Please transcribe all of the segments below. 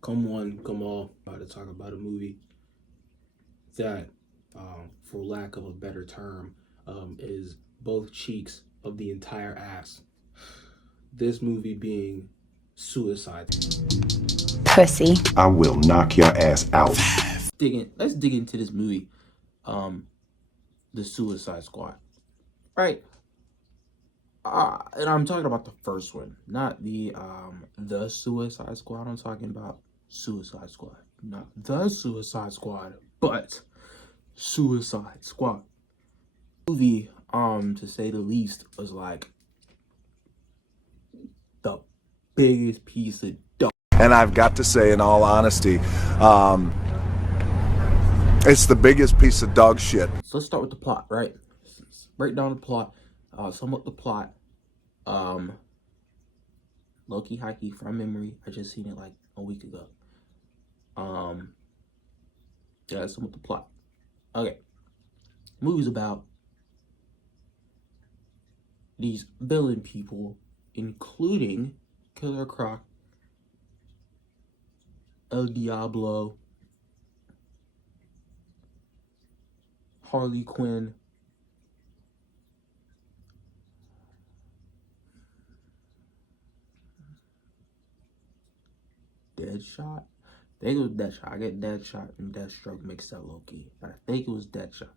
Come one, come all, about to talk about a movie that, for lack of a better term, is both cheeks of the entire ass. This movie being Suicide. Pussy. I will knock your ass out. Let's dig into this movie, um, the Suicide Squad, right? And I'm talking about the first one, not the Suicide Squad. I'm talking about Suicide Squad, not the Suicide Squad, but Suicide Squad. Movie, to say the least, was like the biggest piece of dope. And I've got to say, in all honesty, it's the biggest piece of dog shit. So let's start with the plot, right? Let's break down the plot. Sum up the plot. Low-key, high-key, from memory. I just seen it like a week ago. Yeah, let's sum up the plot. Okay. Movie's about these villain people, including Killer Croc, El Diablo, Harley Quinn, Deadshot. I think it was Deadshot. I get Deadshot and Deathstroke mixed up low-key, but I think it was Deadshot.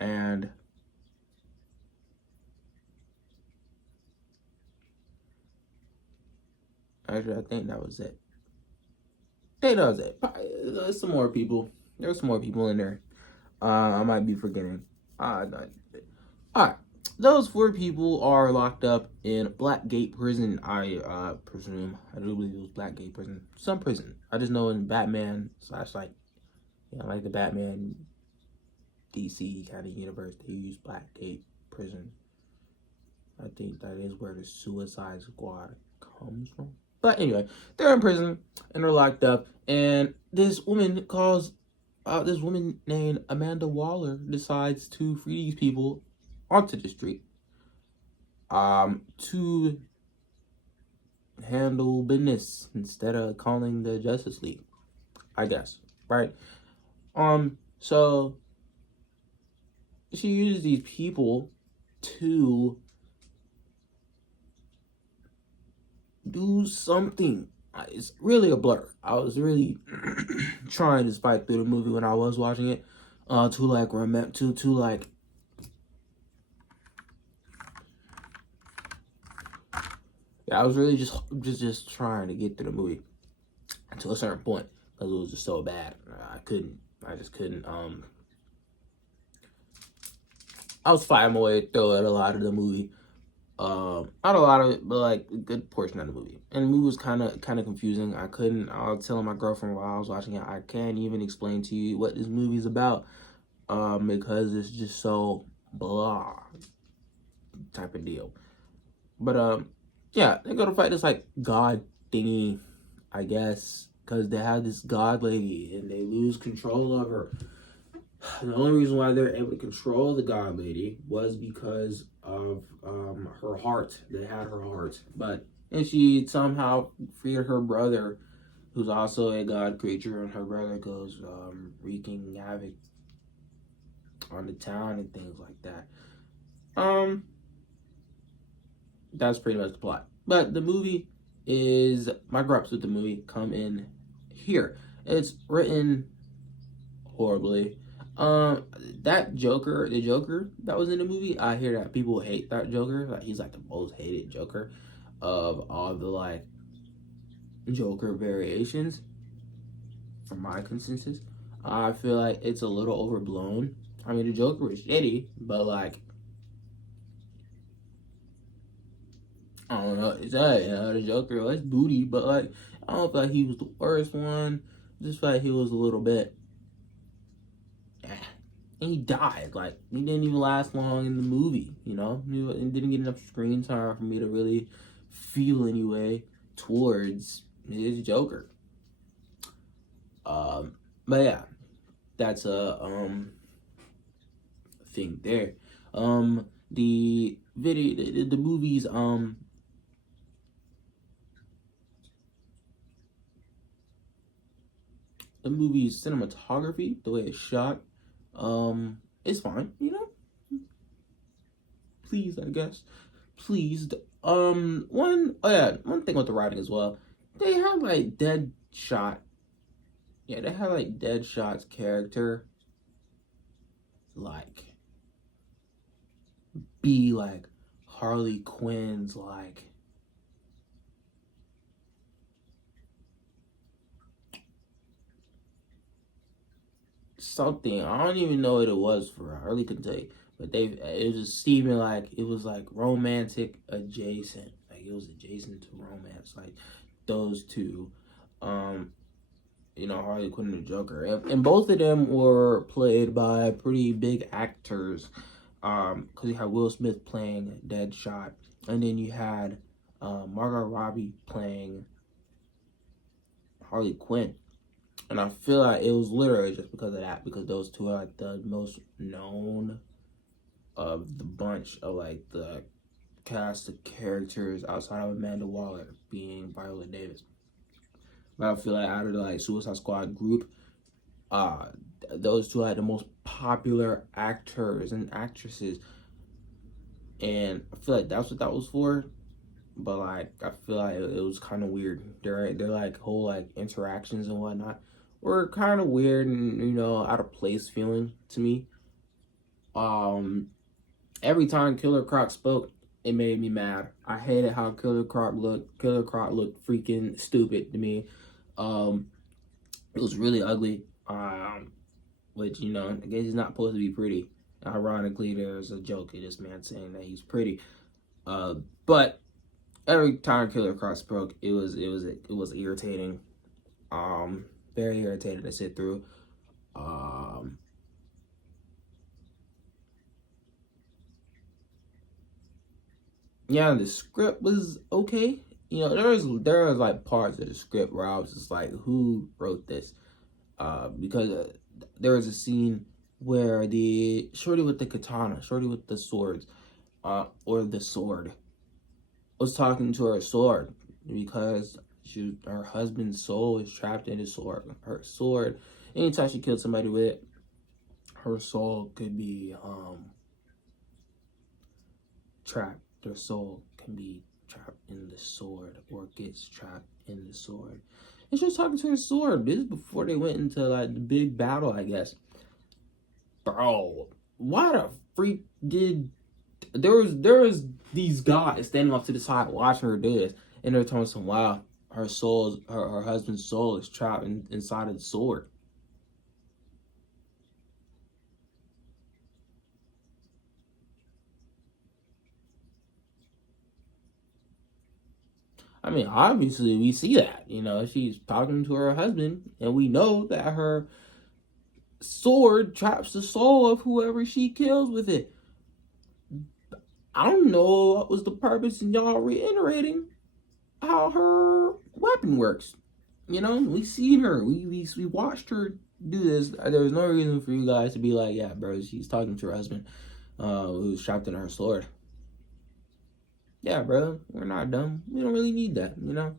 And actually, I think that was it. There's some more people. There's some more people in there. I might be forgetting. No. Alright. Those 4 people are locked up in Blackgate Prison. I presume. I do believe it was Blackgate Prison. Some prison. I just know in Batman / like the Batman DC kind of universe, they use Blackgate Prison. I think that is where the Suicide Squad comes from. But anyway, they're in prison and they're locked up. And this woman named Amanda Waller decides to free these people onto the street, to handle business instead of calling the Justice League, I guess, right? So she uses these people to do something. It's really a blur. I was really trying to fight through the movie when I was watching it, to like remember to like. Yeah, I was really just trying to get through the movie to a certain point because it was just so bad. I just couldn't. I was fighting my way through it a lot of the movie. Not a lot of it, but like a good portion of the movie. And the movie was kind of confusing. I was telling my girlfriend while I was watching it, I can't even explain to you what this movie is about, because it's just so blah type of deal. But yeah, they go to fight this like god thingy, I guess, because they have this god lady and they lose control of her. The only reason why they're able to control the god lady was because of her heart. They had her heart, and she somehow freed her brother, who's also a god creature, and her brother goes wreaking havoc on the town and things like that. That's pretty much the plot. But the movie is, my gripes with the movie come in here. It's written horribly. That Joker, the Joker that was in the movie, I hear that people hate that Joker. Like, he's like the most hated Joker of all the like Joker variations. From my consensus, I feel like it's a little overblown. I mean, the Joker was shitty, but like, I don't know. It's that, the Joker was booty, but like, I don't feel like he was the worst one. Just feel like he was a little bit. And he died. Like, he didn't even last long in the movie, He didn't get enough screen time for me to really feel any way towards his Joker. But yeah, that's a thing there. The video, the movie's the movie's cinematography, the way it's shot, it's fine, you know. Pleased, I guess. Pleased. One thing with the writing as well. They had like Deadshot. Yeah, they had like Deadshot's character like be like Harley Quinn's like something. I don't even know what it was for. I really couldn't tell you. But it just seemed like it was like romantic adjacent. Like it was adjacent to romance. Like those two. You know, Harley Quinn and the Joker. And both of them were played by pretty big actors. Because you had Will Smith playing Deadshot. And then you had Margot Robbie playing Harley Quinn. And I feel like it was literally just because of that. Because those two are like the most known of the bunch of like the cast of characters outside of Amanda Waller being Viola Davis. But I feel like out of the like Suicide Squad group, those two are the most popular actors and actresses. And I feel like that's what that was for. But like I feel like it was kind of weird. They're like whole like interactions and whatnot were kind of weird and, you know, out of place feeling to me. Every time Killer Croc spoke, it made me mad. I hated how Killer Croc looked. Killer Croc looked freaking stupid to me. It was really ugly. Which, you know, I guess he's not supposed to be pretty. Ironically, there's a joke of this man saying that he's pretty. But every time Killer Croc spoke, it was irritating. Very irritating to sit through. Yeah, the script was okay. You know, there was like parts of the script where I was just like, who wrote this? Because there was a scene where the shorty with the katana, shorty with the swords, or the sword, was talking to her sword because her husband's soul is trapped in his sword. Her sword, anytime she killed somebody with it, her soul could be trapped. Their soul can be trapped in the sword or gets trapped in the sword. And she was talking to her sword. This is before they went into like the big battle, I guess. Bro, why the freak did there was these guys standing off to the side watching her do this, and they're telling some wow, her husband's soul is trapped inside of the sword. I mean, obviously we see that, you know, she's talking to her husband, and we know that her sword traps the soul of whoever she kills with it. I don't know what was the purpose in y'all reiterating how her weapon works. You know, we seen her, we watched her do this. There was no reason for you guys to be like, yeah, bro, she's talking to her husband, who's trapped in her sword. Yeah, bro, we're not dumb. We don't really need that, you know.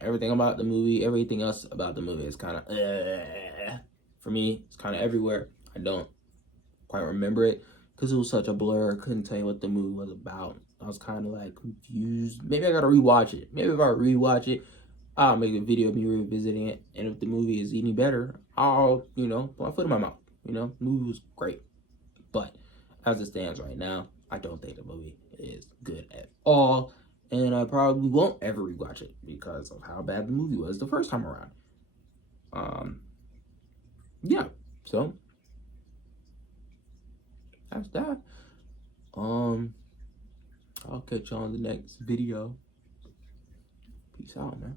Everything about the movie, everything else about the movie is kind of for me. It's kind of everywhere. I don't quite remember it because it was such a blur. I couldn't tell you what the movie was about. I was kind of like confused. Maybe I gotta rewatch it. Maybe if I rewatch it, I'll make a video of me revisiting it. And if the movie is any better, I'll, you know, put my foot in my mouth. You know, the movie was great, but as it stands right now, I don't think the movie is good at all. And I probably won't ever rewatch it because of how bad the movie was the first time around. Yeah, so that's that. I'll catch you on the next video. Peace out, man.